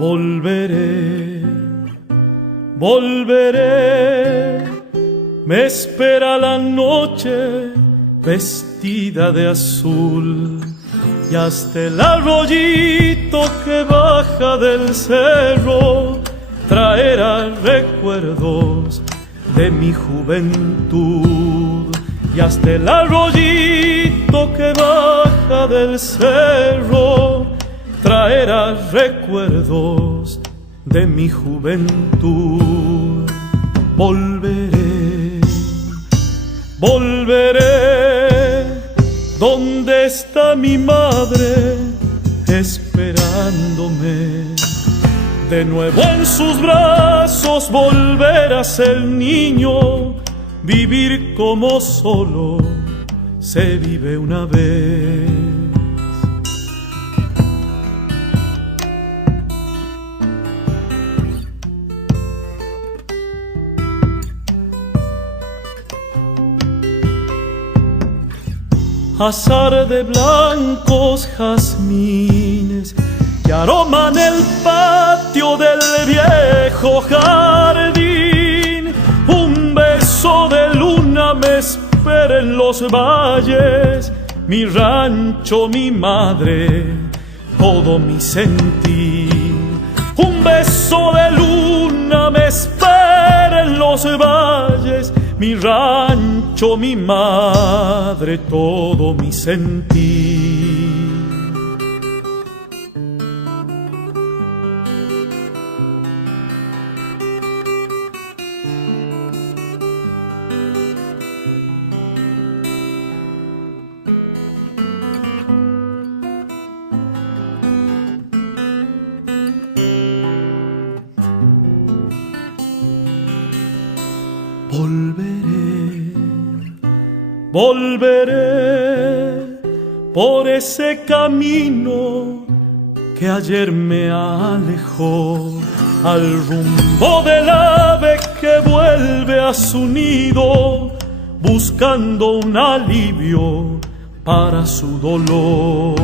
Volveré, volveré, me espera la noche vestida de azul, y hasta el arroyito que baja del cerro traerá recuerdos de mi juventud. Y hasta el arroyito que baja del cerro traerá recuerdos de mi juventud. Volveré, volveré, ¿dónde está mi madre esperándome? De nuevo en sus brazos volver a ser niño, vivir como solo se vive una vez. Azar de blancos jazmines que aroman el patio del viejo jardín. Un beso de luna me espera en los valles, mi rancho, mi madre, todo mi sentir. Un beso de luna me espera en los valles, mi rancho, mi madre, todo mi sentir. Volveré, volveré por ese camino que ayer me alejó, al rumbo del ave que vuelve a su nido, buscando un alivio para su dolor.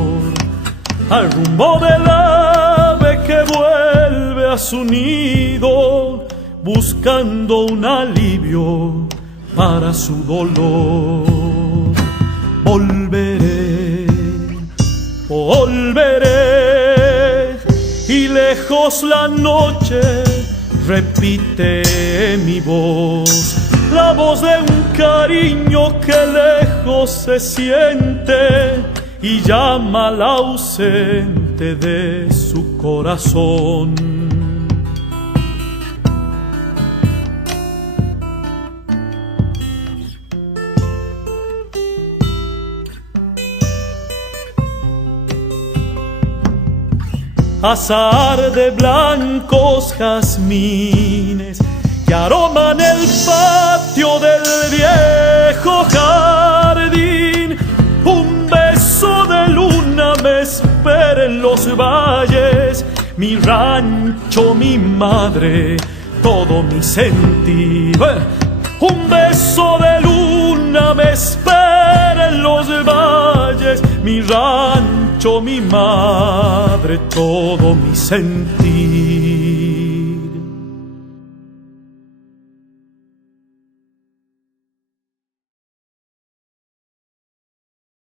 Al rumbo del ave que vuelve a su nido, buscando un alivio para su dolor. Volveré, volveré, y lejos la noche repite mi voz, la voz de un cariño que lejos se siente y llama al ausente de su corazón. Azar de blancos jazmines que aroman el patio del viejo jardín. Un beso de luna me espera en los valles, mi rancho, mi madre, todo mi sentir. Un beso de luna me espera en los valles, mi rancho, mi madre, todo mi sentir.